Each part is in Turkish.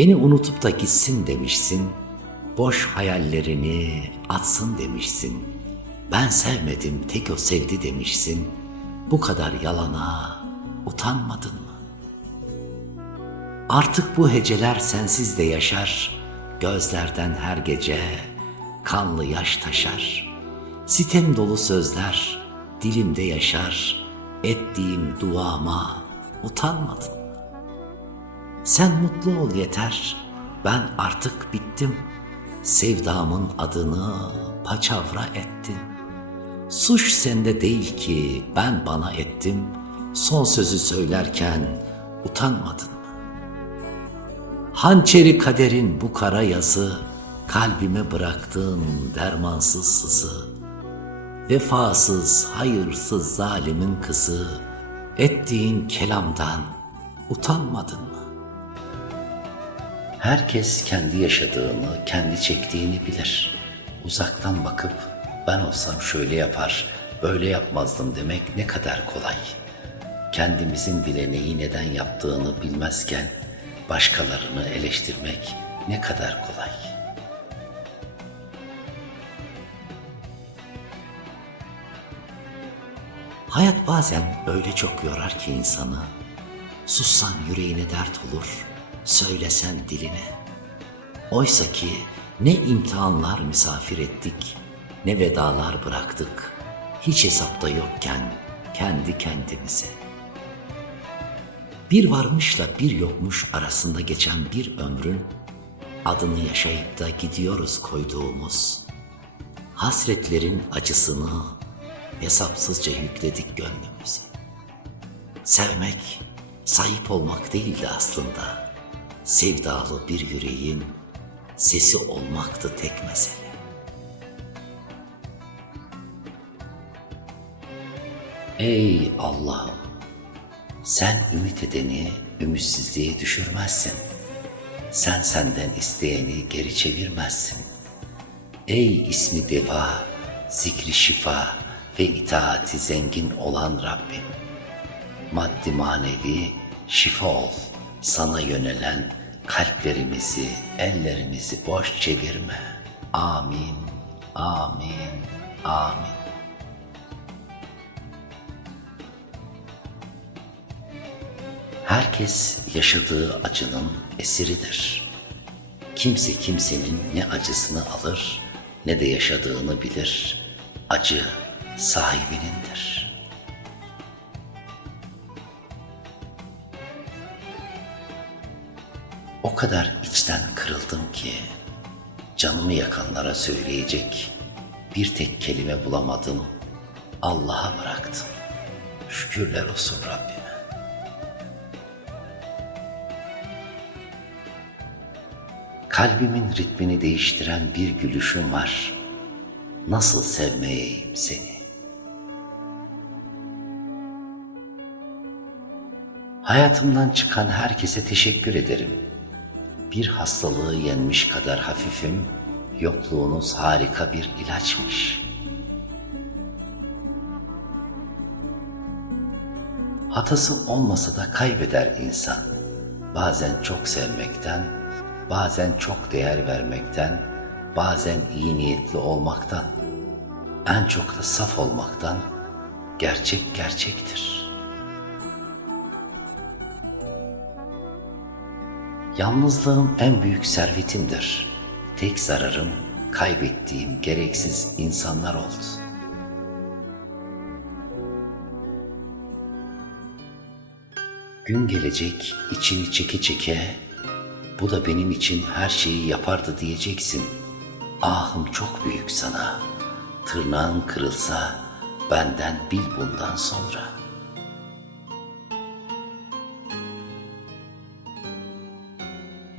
Beni unutup da gitsin demişsin, boş hayallerini atsın demişsin. Ben sevmedim, tek o sevdi demişsin. Bu kadar yalana utanmadın mı? Artık bu heceler sensiz de yaşar, gözlerden her gece kanlı yaş taşar. Sitem dolu sözler dilimde yaşar, ettiğim duama utanmadın mı? Sen mutlu ol yeter, ben artık bittim. Sevdamın adını paçavra ettin. Suç sende değil ki ben bana ettim. Son sözü söylerken utanmadın mı? Hançeri kaderin bu kara yazı, kalbime bıraktığın dermansız sızı. Vefasız, hayırsız zalimin kızı, ettiğin kelamdan utanmadın mı? Herkes kendi yaşadığını, kendi çektiğini bilir. Uzaktan bakıp ben olsam şöyle yapar, böyle yapmazdım demek ne kadar kolay. Kendimizin bile neyi neden yaptığını bilmezken başkalarını eleştirmek ne kadar kolay. Hayat bazen öyle çok yorar ki insanı, sussan yüreğine dert olur, söylesen diline. Oysa ki ne imtihanlar misafir ettik, ne vedalar bıraktık, hiç hesapta yokken kendi kendimize. Bir varmışla bir yokmuş arasında geçen bir ömrün adını yaşayıp da gidiyoruz koyduğumuz hasretlerin acısını hesapsızca yükledik gönlümüze. Sevmek, sahip olmak değildi aslında. Sevdalı bir yüreğin sesi olmaktı tek mesele. Ey Allah'ım! Sen ümit edeni ümitsizliğe düşürmezsin. Sen senden isteyeni geri çevirmezsin. Ey ismi deva, zikri şifa ve itaati zengin olan Rabbim! Maddi manevi şifa ol, sana yönelen kalplerimizi, ellerimizi boş çevirme. Amin, amin, amin. Herkes yaşadığı acının esiridir. Kimse kimsenin ne acısını alır ne de yaşadığını bilir. Acı sahibinindir. O kadar içten kırıldım ki canımı yakanlara söyleyecek bir tek kelime bulamadım. Allah'a bıraktım. Şükürler olsun Rabbime. Kalbimin ritmini değiştiren bir gülüşüm var. Nasıl sevmeyeyim seni? Hayatımdan çıkan herkese teşekkür ederim. Bir hastalığı yenmiş kadar hafifim, yokluğunuz harika bir ilaçmış. Hatası olmasa da kaybeder insan. Bazen çok sevmekten, bazen çok değer vermekten, bazen iyi niyetli olmaktan, en çok da saf olmaktan. Gerçek gerçektir. Yalnızlığım en büyük servetimdir. Tek zararım kaybettiğim gereksiz insanlar oldu. Gün gelecek içini çeke çeke, bu da benim için her şeyi yapardı diyeceksin. Ahım çok büyük sana, tırnağın kırılsa benden bil bundan sonra.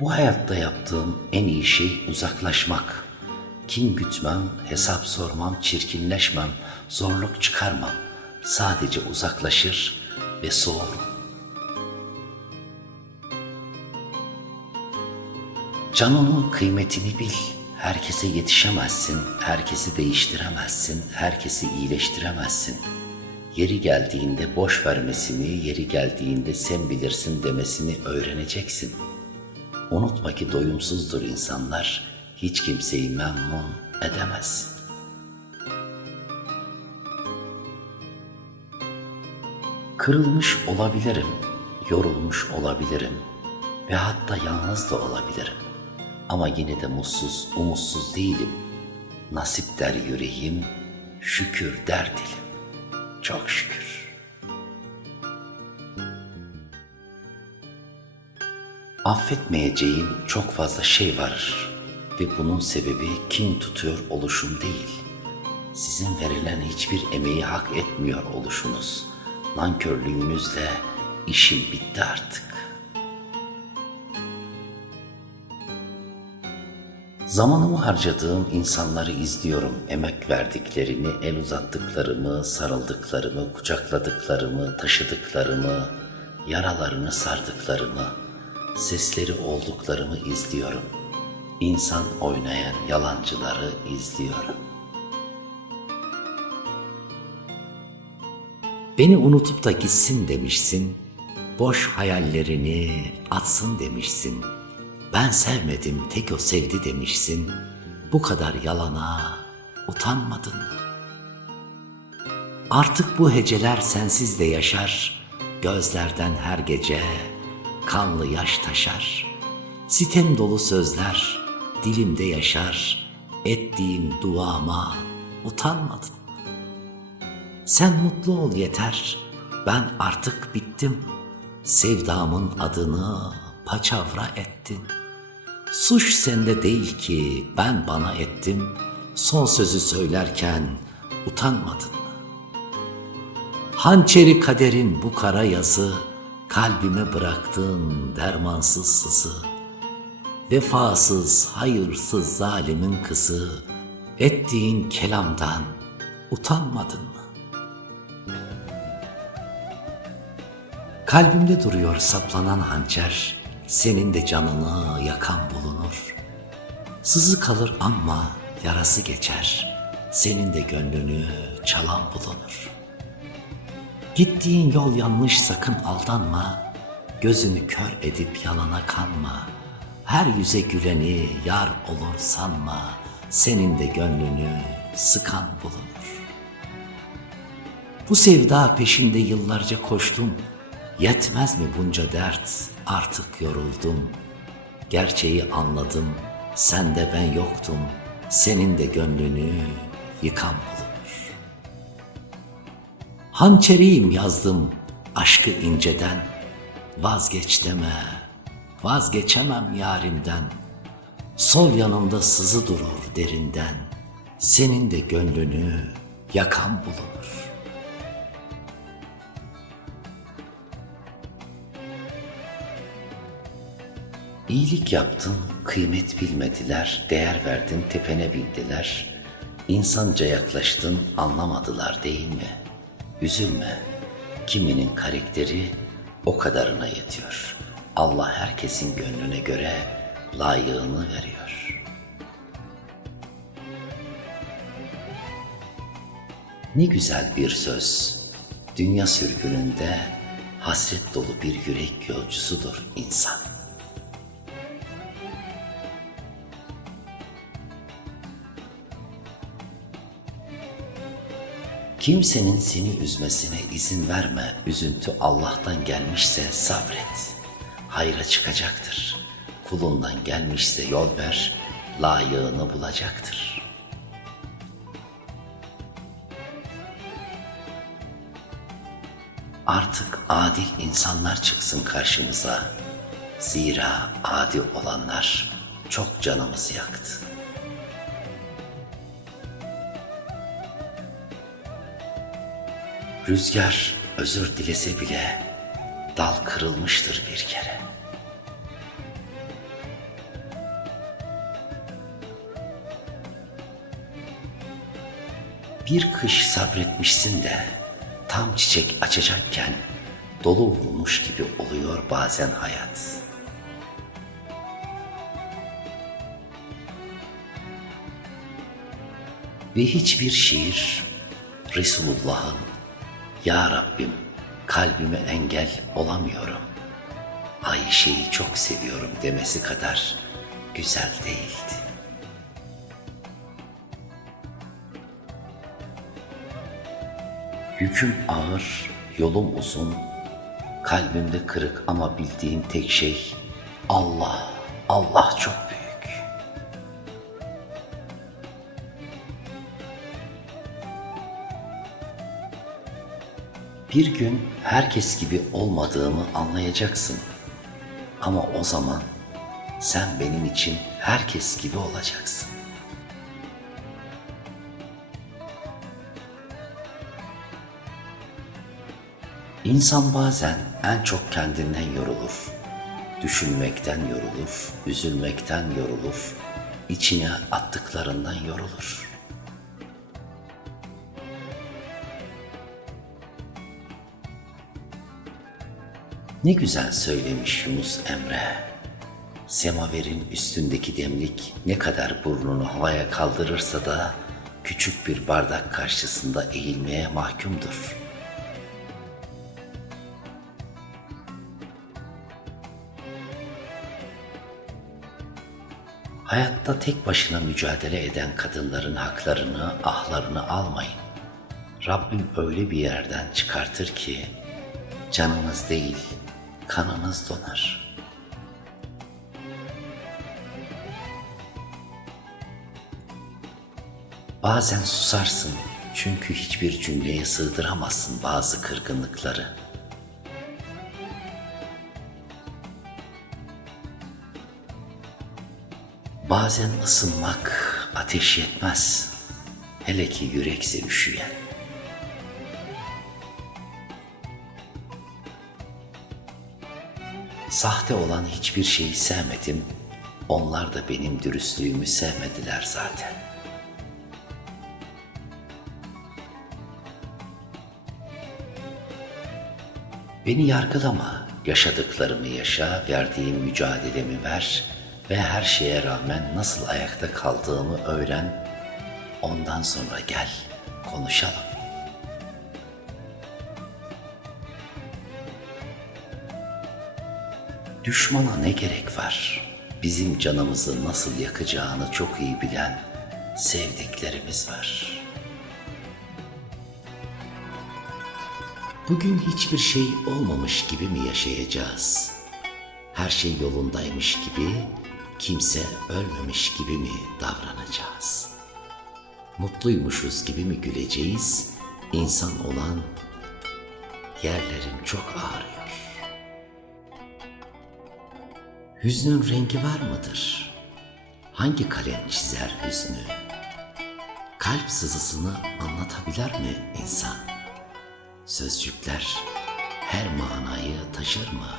Bu hayatta yaptığım en iyi şey uzaklaşmak. Kin gütmem, hesap sormam, çirkinleşmem, zorluk çıkarmam. Sadece uzaklaşır ve soğurum. Canının kıymetini bil. Herkese yetişemezsin, herkesi değiştiremezsin, herkesi iyileştiremezsin. Yeri geldiğinde boş vermesini, yeri geldiğinde sen bilirsin demesini öğreneceksin. Unutma ki doyumsuzdur insanlar, hiç kimseyi memnun edemez. Kırılmış olabilirim, yorulmuş olabilirim ve hatta yalnız da olabilirim. Ama yine de mutsuz, umutsuz değilim. Nasip der yüreğim, şükür der dilim. Çok şükür. Affetmeyeceğim çok fazla şey var ve bunun sebebi kin tutuyor oluşum değil. Sizin verilen hiçbir emeği hak etmiyor oluşunuz. Nankörlüğünüzle işim bitti artık. Zamanımı harcadığım insanları izliyorum. Emek verdiklerini, el uzattıklarımı, sarıldıklarımı, kucakladıklarımı, taşıdıklarımı, yaralarını sardıklarımı, sesleri olduklarımı izliyorum. İnsan oynayan yalancıları izliyorum. Beni unutup da gitsin demişsin, boş hayallerini atsın demişsin. Ben sevmedim, tek o sevdi demişsin. Bu kadar yalana utanmadın mı? Artık bu heceler sensiz de yaşar, gözlerden her gece kanlı yaş taşar. Sitem dolu sözler dilimde yaşar, ettiğim duama utanmadın mı? Sen mutlu ol yeter, ben artık bittim. Sevdamın adını paçavra ettin. Suç sende değil ki ben bana ettim. Son sözü söylerken utanmadın mı? Hançeri kaderin bu kara yazı, kalbime bıraktığın dermansız sızı. Vefasız, hayırsız zalimin kızı, ettiğin kelamdan utanmadın mı? Kalbimde duruyor saplanan hançer, senin de canını yakan bulunur. Sızı kalır ama yarası geçer, senin de gönlünü çalan bulunur. Gittiğin yol yanlış, sakın aldanma, gözünü kör edip yalana kanma. Her yüze güleni yar olur sanma, senin de gönlünü sıkan bulunur. Bu sevda peşinde yıllarca koştum, yetmez mi bunca dert, artık yoruldum. Gerçeği anladım, sende ben yoktum, senin de gönlünü yıkan bulunur. Hançeriyim yazdım aşkı inceden, vazgeç deme, vazgeçemem yarimden. Sol yanımda sızı durur derinden, senin de gönlünü yakan bulunur. İyilik yaptın, kıymet bilmediler, değer verdin, tepene bindiler. İnsanca yaklaştın, anlamadılar değil mi? Üzülme, kiminin karakteri o kadarına yetiyor. Allah herkesin gönlüne göre layığını veriyor. Ne güzel bir söz, dünya sürgününde hasret dolu bir yürek yolcusudur insan. Kimsenin seni üzmesine izin verme, üzüntü Allah'tan gelmişse sabret. Hayra çıkacaktır, kulundan gelmişse yol ver, layığını bulacaktır. Artık adil insanlar çıksın karşımıza, zira adil olanlar çok canımızı yaktı. Rüzgar özür dilese bile dal kırılmıştır bir kere. Bir kış sabretmişsin de tam çiçek açacakken dolu vurmuş gibi oluyor bazen hayat. Ve hiçbir şiir Resulullah'ın "Ya Rabbim, kalbime engel olamıyorum. Ayşe'yi çok seviyorum demesi kadar güzel değildi. Yüküm ağır, yolum uzun, kalbimde kırık ama bildiğim tek şey Allah, Allah çok büyük. Bir gün herkes gibi olmadığımı anlayacaksın. Ama o zaman sen benim için herkes gibi olacaksın. İnsan bazen en çok kendinden yorulur. Düşünmekten yorulur, üzülmekten yorulur, içine attıklarından yorulur. Ne güzel söylemiş Yunus Emre. Semaverin üstündeki demlik ne kadar burnunu havaya kaldırırsa da küçük bir bardak karşısında eğilmeye mahkumdur. Hayatta tek başına mücadele eden kadınların haklarını, ahlarını almayın. Rabbim öyle bir yerden çıkartır ki canınız değil, kanınız donar. Bazen susarsın çünkü hiçbir cümleye sığdıramazsın bazı kırgınlıkları. Bazen ısınmak ateş yetmez, hele ki yürekse üşüyen. Sahte olan hiçbir şeyi sevmedim, onlar da benim dürüstlüğümü sevmediler zaten. Beni yargılama, yaşadıklarımı yaşa, verdiğim mücadelemi ver ve her şeye rağmen nasıl ayakta kaldığımı öğren. Ondan sonra gel, konuşalım. Düşmana ne gerek var? Bizim canımızı nasıl yakacağını çok iyi bilen sevdiklerimiz var. Bugün hiçbir şey olmamış gibi mi yaşayacağız? Her şey yolundaymış gibi, kimse ölmemiş gibi mi davranacağız? Mutluymuşuz gibi mi güleceğiz? İnsan olan yerlerim çok ağrıyor. Hüznün rengi var mıdır? Hangi kalem çizer hüznü? Kalp sızısını anlatabilir mi insan? Sözcükler her manayı taşır mı?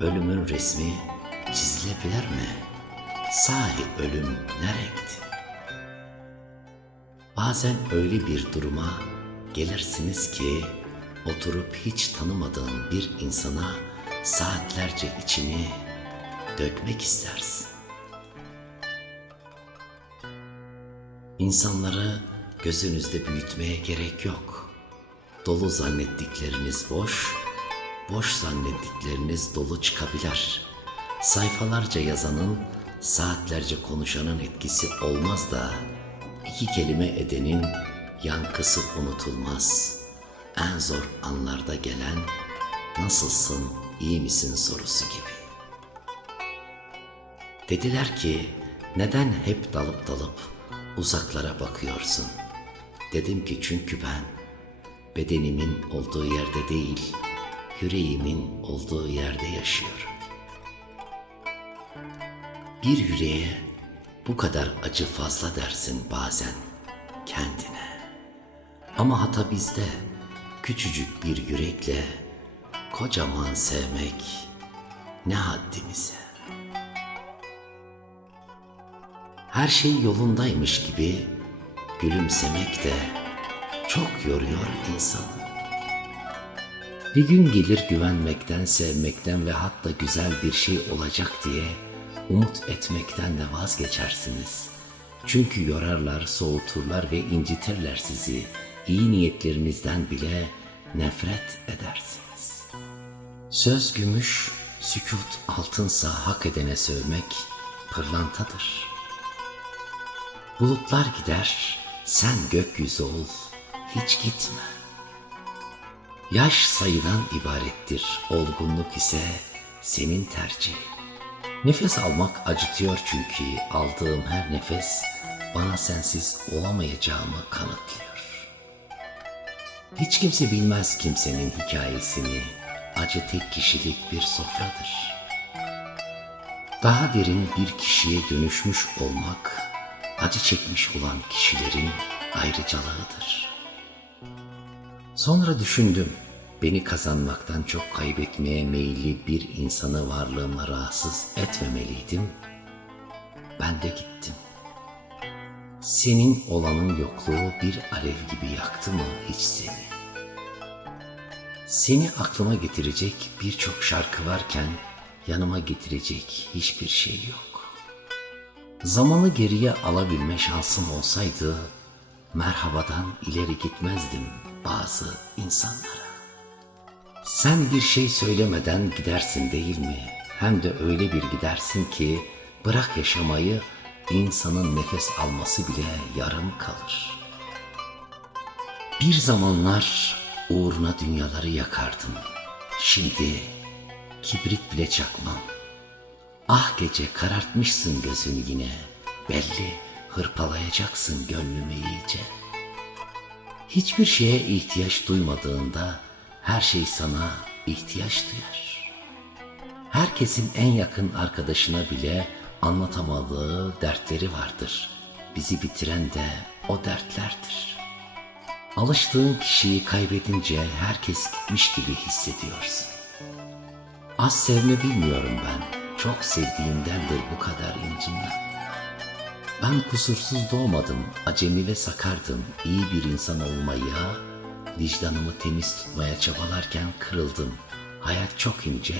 Ölümün resmi çizilebilir mi? Sahi ölüm ne renkti? Bazen öyle bir duruma gelirsiniz ki oturup hiç tanımadığın bir insana saatlerce içini dökmek istersin. İnsanları gözünüzde büyütmeye gerek yok. Dolu zannettikleriniz boş, boş zannettikleriniz dolu çıkabilir. Sayfalarca yazanın, saatlerce konuşanın etkisi olmaz da iki kelime edenin yankısı unutulmaz. En zor anlarda gelen nasılsın, iyi misin sorusu gibi. Dediler ki neden hep dalıp dalıp uzaklara bakıyorsun? Dedim ki çünkü ben bedenimin olduğu yerde değil, yüreğimin olduğu yerde yaşıyorum. Bir yüreğe bu kadar acı fazla dersin bazen kendine. Ama hata bizde, küçücük bir yürekle kocaman sevmek ne haddimize. Her şey yolundaymış gibi gülümsemek de çok yoruyor insanı. Bir gün gelir güvenmekten, sevmekten ve hatta güzel bir şey olacak diye umut etmekten de vazgeçersiniz. Çünkü yorarlar, soğuturlar ve incitirler sizi. İyi niyetlerinizden bile nefret edersiniz. Söz gümüş, Sükût altınsa hak edene sövmek pırlantadır. Bulutlar gider, sen gökyüzü ol, hiç gitme. Yaş sayıdan ibarettir, olgunluk ise senin tercih. Nefes almak acıtıyor çünkü aldığım her nefes bana sensiz olamayacağımı kanıtlıyor. Hiç kimse bilmez kimsenin hikayesini, acı tek kişilik bir sofradır. Daha derin bir kişiye dönüşmüş olmak, acı çekmiş olan kişilerin ayrıcalığıdır. Sonra düşündüm, beni kazanmaktan çok kaybetmeye meyilli bir insanı varlığımla rahatsız etmemeliydim. Ben de gittim. Senin olanın yokluğu bir alev gibi yaktı mı hiç seni? Seni aklıma getirecek birçok şarkı varken yanıma getirecek hiçbir şey yok. Zamanı geriye alabilme şansım olsaydı merhabadan ileri gitmezdim bazı insanlara. Sen bir şey söylemeden gidersin değil mi? Hem de öyle bir gidersin ki bırak yaşamayı, insanın nefes alması bile yarım kalır. Bir zamanlar uğruna dünyaları yakardım. Şimdi kibrit bile çakmam. Ah gece karartmışsın gözünü yine. Belli hırpalayacaksın gönlümü iyice. Hiçbir şeye ihtiyaç duymadığında her şey sana ihtiyaç duyar. Herkesin en yakın arkadaşına bile anlatamadığı dertleri vardır. Bizi bitiren de o dertlerdir. Alıştığın kişiyi kaybedince herkes gitmiş gibi hissediyorsun. Az sevme bilmiyorum ben. Çok sevdiğimdendir bu kadar incinmem. Ben kusursuz doğmadım, acemi ve sakardım. İyi bir insan olmaya, vicdanımı temiz tutmaya çabalarken kırıldım. Hayat çok ince,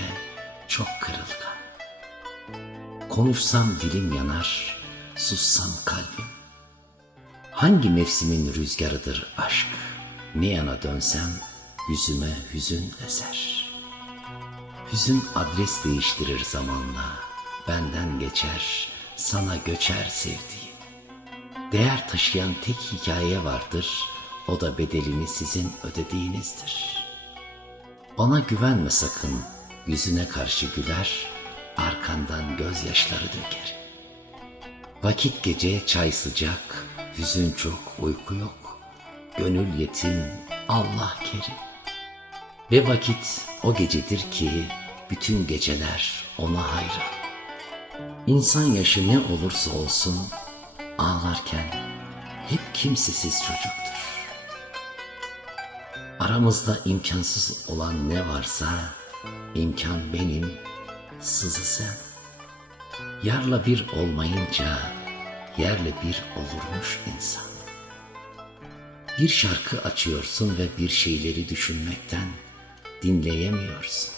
çok kırılgan. Konuşsam dilim yanar, sussam kalbim. Hangi mevsimin rüzgarıdır aşk? Ne yana dönsem yüzüme hüzün eser. Hüzün adres değiştirir zamanla. Benden geçer, sana göçer sevdiğim. Değer taşıyan tek hikaye vardır. O da bedelini sizin ödediğinizdir. Bana güvenme sakın. Yüzüne karşı güler, arkandan gözyaşları döker. Vakit gece çay sıcak, hüzün çok, uyku yok. Gönül yetim, Allah kerim. Ve vakit o gecedir ki bütün geceler ona hayran. İnsan yaşı ne olursa olsun ağlarken hep kimsesiz çocuktur. Aramızda imkansız olan ne varsa imkan benim, sızı sen. Yarla bir olmayınca yerle bir olurmuş insan. Bir şarkı açıyorsun ve bir şeyleri düşünmekten dinleyemiyorsun.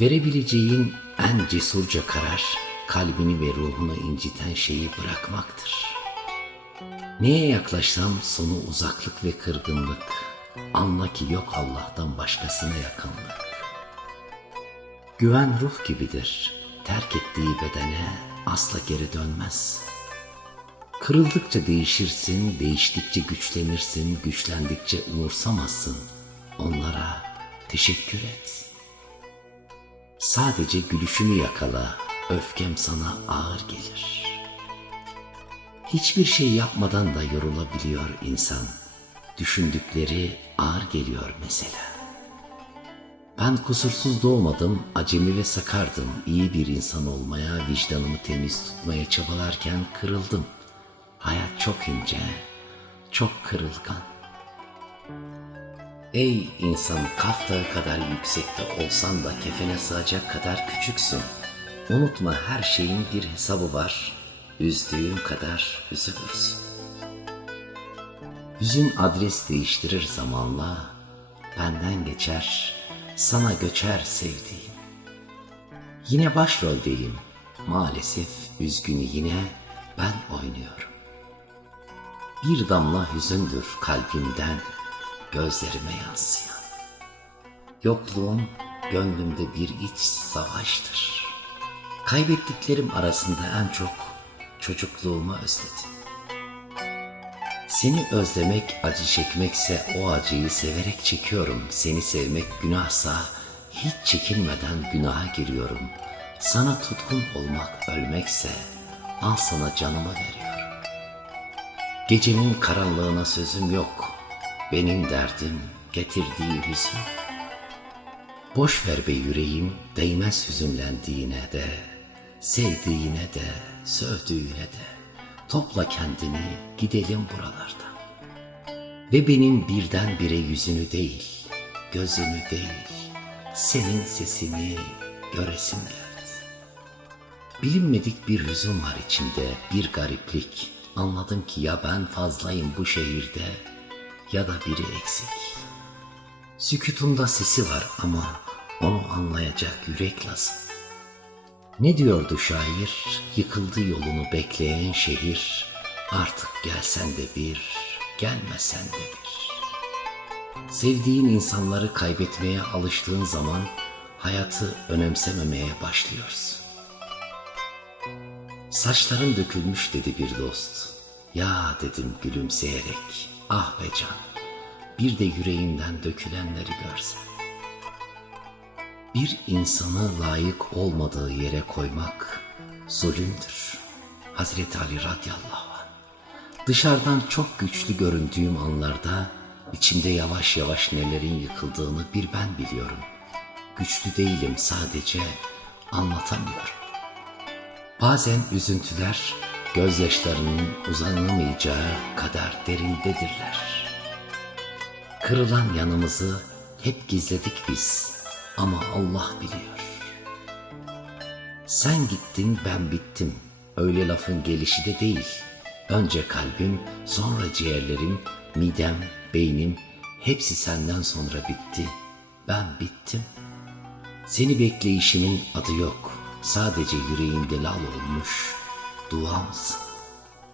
Verebileceğin en cesurca karar kalbini ve ruhunu inciten şeyi bırakmaktır. Neye yaklaşsam sonu uzaklık ve kırgınlık. Anla ki yok Allah'tan başkasına yakınlık. Güven ruh gibidir. Terk ettiği bedene asla geri dönmez. Kırıldıkça değişirsin, değiştikçe güçlenirsin, güçlendikçe umursamazsın. Onlara teşekkür et. Sadece gülüşünü yakala, öfkem sana ağır gelir. Hiçbir şey yapmadan da yorulabiliyor insan. Düşündükleri ağır geliyor mesela. Ben kusursuz doğmadım, acemi ve sakardım. İyi bir insan olmaya, vicdanımı temiz tutmaya çabalarken kırıldım. Hayat çok ince, çok kırılgan. Ey insan, Kaf Dağı kadar yüksekte olsan da kefene sığacak kadar küçüksün. Unutma her şeyin bir hesabı var. Üzdüğün kadar üzülürsün. Hüzün adres değiştirir zamanla. Benden geçer, sana göçer sevdiğim. Yine başroldeyim. Maalesef üzgünü yine ben oynuyorum. Bir damla hüzündür kalbimden gözlerime yansıyan. Yokluğum gönlümde bir iç savaştır. Kaybettiklerim arasında en çok çocukluğumu özledim. Seni özlemek acı çekmekse o acıyı severek çekiyorum. Seni sevmek günahsa hiç çekinmeden günaha giriyorum. Sana tutkun olmak ölmekse al sana canımı veriyorum. Gecenin karanlığına sözüm yok. Benim derdim getirdiği hüzün. Boş ver be yüreğim, değmez hüzünlendiğine de, sevdiğine de, sövdüğüne de. Topla kendini, gidelim buralardan. Ve benim birdenbire yüzünü değil, gözünü değil, senin sesini göresim geldi. Bilinmedik bir hüzün var içimde, bir gariplik. Anladım ki ya ben fazlayım bu şehirde ya da biri eksik. Sükutunda sesi var ama onu anlayacak yürek lazım. Ne diyordu şair? Yıkıldı yolunu bekleyen şehir. Artık gelsen de bir, gelmesen de bir. Sevdiğin insanları kaybetmeye alıştığın zaman hayatı önemsememeye başlıyorsun. Saçların dökülmüş dedi bir dost. Ya dedim gülümseyerek, ah be can, bir de yüreğimden dökülenleri görsen. Bir insanı layık olmadığı yere koymak zulümdür. Hazreti Ali radıyallahu anh. Dışarıdan çok güçlü göründüğüm anlarda içimde yavaş yavaş nelerin yıkıldığını bir ben biliyorum. Güçlü değilim, sadece anlatamıyorum. Bazen üzüntüler gözyaşlarının uzanamayacağı kadar derindedirler. Kırılan yanımızı hep gizledik biz. Ama Allah biliyor. Sen gittin ben bittim. Öyle lafın gelişi de değil. Önce kalbim, sonra ciğerlerim, midem, beynim hepsi senden sonra bitti. Ben bittim. Seni bekleyişimin adı yok. Sadece yüreğimde lal olmuş duamsın.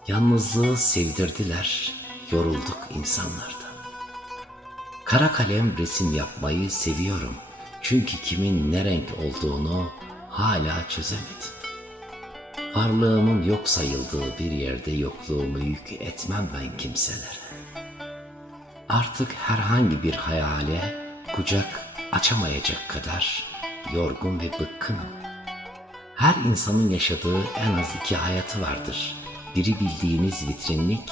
Yalnızlığı sevdirdiler. Yorulduk insanlardan. Kara kalem resim yapmayı seviyorum. Çünkü kimin ne renk olduğunu hala çözemedim. Varlığımın yok sayıldığı bir yerde yokluğumu yük etmem ben kimselere. Artık herhangi bir hayale kucak açamayacak kadar yorgun ve bıkkınım. Her insanın yaşadığı en az iki hayatı vardır. Biri bildiğiniz vitrinlik,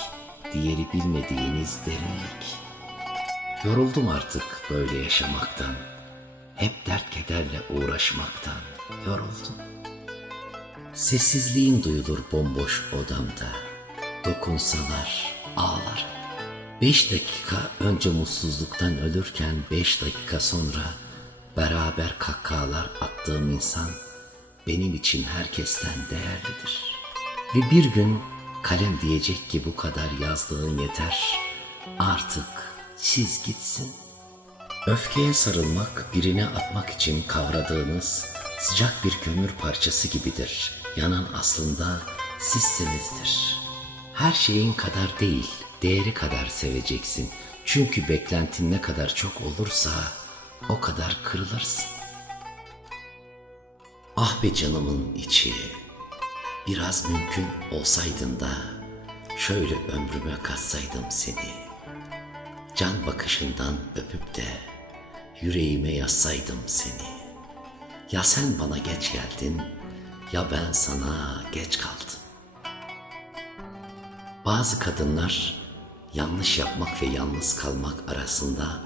diğeri bilmediğiniz derinlik. Yoruldum artık böyle yaşamaktan. Hep dert kederle uğraşmaktan yoruldum. Sessizliğin duyulur bomboş odamda. Dokunsalar ağlarım. 5 dakika önce mutsuzluktan ölürken 5 dakika sonra beraber kahkahalar attığım insan benim için herkesten değerlidir. Ve bir gün kalem diyecek ki bu kadar yazdığın yeter. Artık çiz gitsin. Öfkeye sarılmak, birine atmak için kavradığınız sıcak bir kömür parçası gibidir. Yanan aslında sizsinizdir. Her şeyin kadar değil, değeri kadar seveceksin. Çünkü beklentin ne kadar çok olursa o kadar kırılırsın. Ah be canımın içi, biraz mümkün olsaydın da şöyle ömrüme katsaydım seni. Can bakışından öpüp de yüreğime yazsaydım seni. Ya sen bana geç geldin, ya ben sana geç kaldım. Bazı kadınlar yanlış yapmak ve yalnız kalmak arasında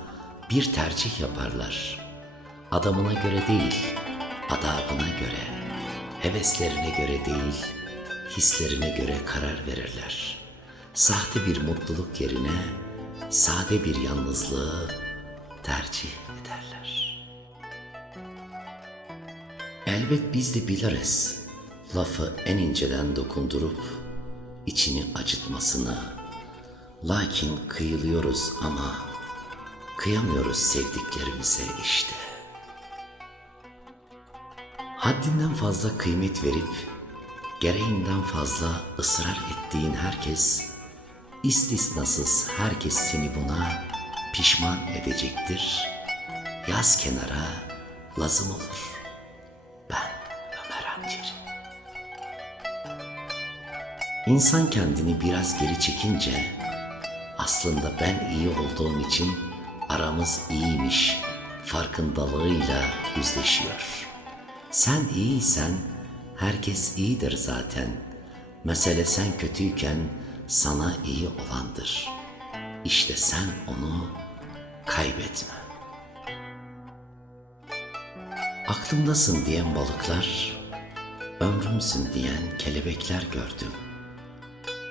bir tercih yaparlar. Adamına göre değil, adabına göre, heveslerine göre değil, hislerine göre karar verirler. Sahte bir mutluluk yerine sade bir yalnızlığı tercih ederler. Elbet biz de biliriz lafı en inceden dokundurup içini acıtmasını. Lakin kıyılıyoruz ama kıyamıyoruz sevdiklerimize işte. Haddinden fazla kıymet verip gereğinden fazla ısrar ettiğin herkes, istisnasız herkes seni buna pişman edecektir. Yaz kenara, lazım olur. Ben Ömer Hanceri. İnsan kendini biraz geri çekince aslında ben iyi olduğum için aramız iyiymiş farkındalığıyla yüzleşiyor. Sen iyiysen herkes iyidir zaten. Mesele sen kötüyken sana iyi olandır. İşte sen onu kaybetme. Aklımdasın diyen balıklar, ömrümsün diyen kelebekler gördüm.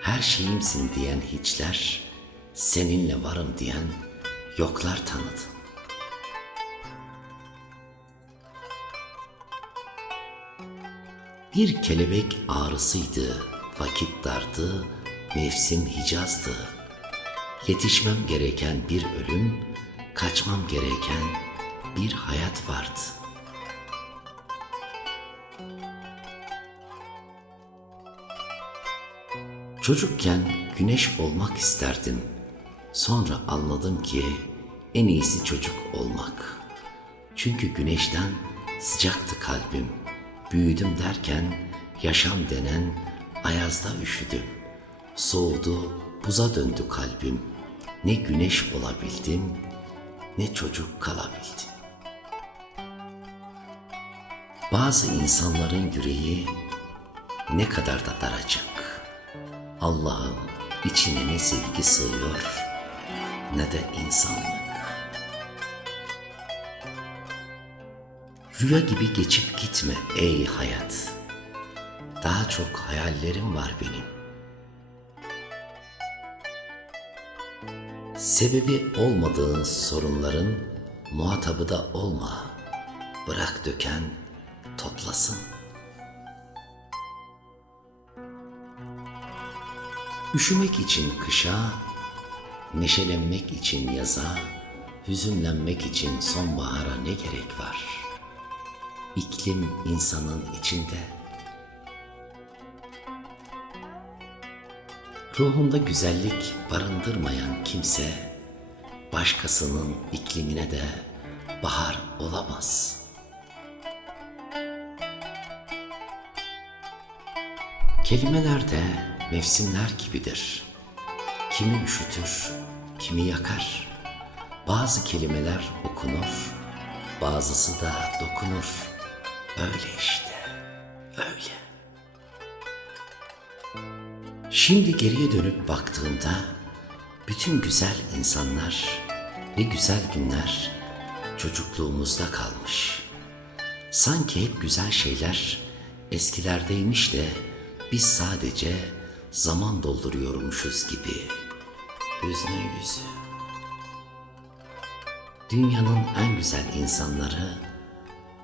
Her şeyimsin diyen hiçler, seninle varım diyen yoklar tanıdım. Bir kelebek ağrısıydı, vakit dardı, mevsim Hicaz'dı. Yetişmem gereken bir ölüm, kaçmam gereken bir hayat vardı. Çocukken güneş olmak isterdim. Sonra anladım ki en iyisi çocuk olmak. Çünkü güneşten sıcaktı kalbim. Büyüdüm derken yaşam denen ayazda üşüdüm. Soğudu, buza döndü kalbim. Ne güneş olabildim, ne çocuk kalabildim. Bazı insanların yüreği ne kadar da daracık. Allah'ım içine ne sevgi sığıyor, ne de insanlık. Rüya gibi geçip gitme ey hayat. Daha çok hayallerim var benim. Sebebi olmadığın sorunların muhatabı da olma. Bırak döken toplasın. Üşümek için kışa, neşelenmek için yaza, hüzünlenmek için sonbahara ne gerek var? İklim insanın içinde. Ruhunda güzellik barındırmayan kimse, başkasının iklimine de bahar olamaz. Kelimeler de mevsimler gibidir. Kimi üşütür, kimi yakar. Bazı kelimeler okunur, bazısı da dokunur. Öyle işte, öyle. Şimdi geriye dönüp baktığımda bütün güzel insanlar ve güzel günler çocukluğumuzda kalmış. Sanki hep güzel şeyler eskilerdeymiş de biz sadece zaman dolduruyormuşuz gibi. Hüznü yüzü. Dünyanın en güzel insanları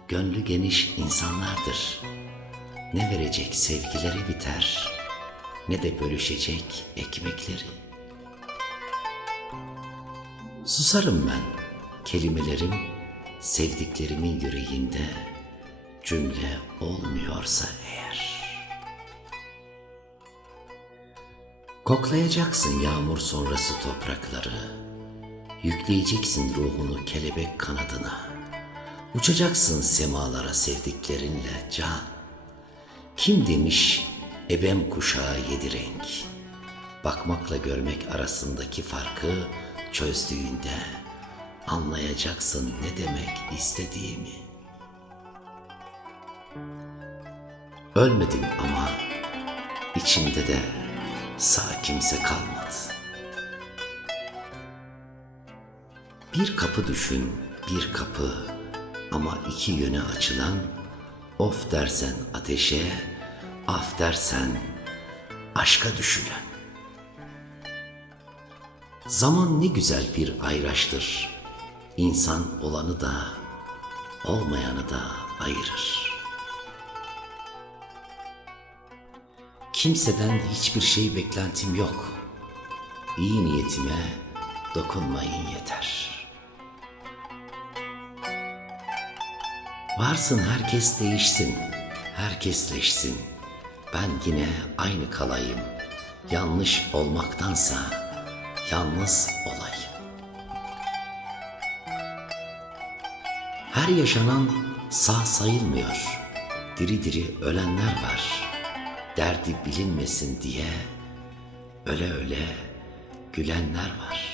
gönlü geniş insanlardır. Ne verecek sevgileri biter, ne de bölüşecek ekmekleri. Susarım ben, kelimelerim sevdiklerimin yüreğinde cümle olmuyorsa eğer. Koklayacaksın yağmur sonrası toprakları, yükleyeceksin ruhunu kelebek kanadına, uçacaksın semalara sevdiklerinle can. Kim demiş ebem kuşağı yedi renk, bakmakla görmek arasındaki farkı çözdüğünde anlayacaksın ne demek istediğimi. Ölmedim ama içimde de sağ kimse kalmadı. Bir kapı düşün, bir kapı ama iki yöne açılan, of dersen ateşe, af dersen aşka düşülen. Zaman ne güzel bir ayraçtır, İnsan olanı da olmayanı da ayırır. Kimseden hiçbir şey beklentim yok. İyi niyetime dokunmayın yeter. Varsın herkes değişsin, herkesleşsin. Ben yine aynı kalayım. Yanlış olmaktansa yalnız olayım. Her yaşanan Sağ sayılmıyor, diri diri ölenler var. Derdi bilinmesin diye öle öle gülenler var.